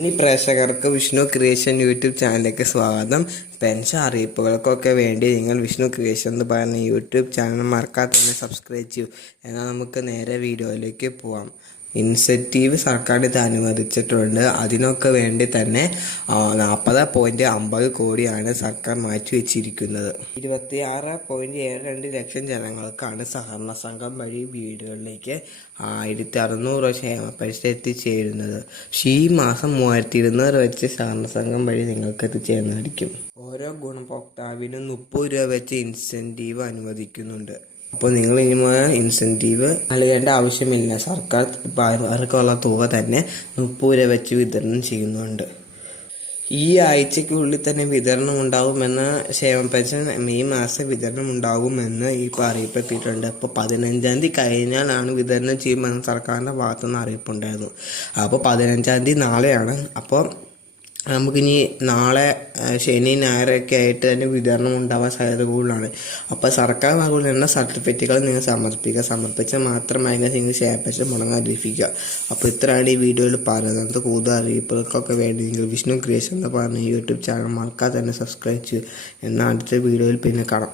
ഇനി പ്രേക്ഷകർക്ക് Vishnu creation YouTube ചാനലിലേക്ക് സ്വാഗതം. പെൻഷൻ അറിയിപ്പുകൾക്കൊക്കെ വേണ്ടി നിങ്ങൾ വിഷ്ണു ക്രിയേഷൻ എന്ന് പറയുന്ന യൂട്യൂബ് ചാനൽ മറക്കാതെ തന്നെ സബ്സ്ക്രൈബ് ചെയ്യൂ. എന്നാൽ നമുക്ക് നേരെ വീഡിയോയിലേക്ക് പോവാം. ഇൻസെൻറ്റീവ് സർക്കാർ ഇത് അനുവദിച്ചിട്ടുണ്ട്. അതിനൊക്കെ വേണ്ടി തന്നെ 40.50 കോടിയാണ് സർക്കാർ മാറ്റിവെച്ചിരിക്കുന്നത്. 26.72 ലക്ഷം ജനങ്ങൾക്കാണ് സഹകരണ സംഘം വഴി വീടുകളിലേക്ക് 1600 ക്ഷേമ പെൻഷൻ എത്തിച്ചേരുന്നത്. പക്ഷേ ഈ മാസം 3200 വെച്ച് സഹകരണ സംഘം വഴി നിങ്ങൾക്ക് എത്തിച്ചേരുന്നതായിരിക്കും. ഓരോ ഗുണഭോക്താവിനും 30 രൂപ വെച്ച് ഇൻസെൻറ്റീവ് അനുവദിക്കുന്നുണ്ട്. അപ്പോൾ നിങ്ങൾ ഇനി ഇൻസെൻറ്റീവ് നൽകേണ്ട ആവശ്യമില്ല. സർക്കാർ അവർക്കുള്ള തുക തന്നെ 30 രൂപ വെച്ച് വിതരണം ചെയ്യുന്നുണ്ട്. ഈ ആഴ്ചയ്ക്കുള്ളിൽ തന്നെ വിതരണം ഉണ്ടാകുമെന്ന് ക്ഷേമ പെൻഷൻ മെയ് മാസം വിതരണം ഉണ്ടാകുമെന്ന് ഇപ്പോൾ അറിയിപ്പെത്തിയിട്ടുണ്ട്. അപ്പോൾ 15-ാം തീയതി കഴിഞ്ഞാലാണ് വിതരണം ചെയ്യുമെന്ന് സർക്കാരിൻ്റെ ഭാഗത്തുനിന്ന് അറിയിപ്പുണ്ടായിരുന്നു. അപ്പോൾ 15-ാം തീയതി നാളെയാണ്. അപ്പോൾ നമുക്കിനി നാളെ ശനി ഞായറൊക്കെ ആയിട്ട് തന്നെ വിതരണം ഉണ്ടാവാൻ സാധ്യത കൂടുതലാണ്. അപ്പോൾ സർക്കാർ ഭാഗങ്ങളിൽ നിന്ന് സർട്ടിഫിക്കറ്റുകൾ നിങ്ങൾ സമർപ്പിച്ചാൽ മാത്രമായിരിക്കും നിങ്ങൾ ക്ഷേമ പെൻഷൻ മുടങ്ങാതിരിക്കുക. അപ്പോൾ ഇത്രയാണ് ഈ വീഡിയോയിൽ പറയുന്നത്. കൂടുതൽ അറിയിപ്പുകൾക്കൊക്കെ വേണ്ടി നിങ്ങൾ വിഷ്ണു ക്രിയേഷൻ എന്ന് പറഞ്ഞ യൂട്യൂബ് ചാനൽ മറക്കാതെ തന്നെ സബ്സ്ക്രൈബ് ചെയ്യൂ. എന്നാൽ അടുത്ത വീഡിയോയിൽ പിന്നെ കാണാം.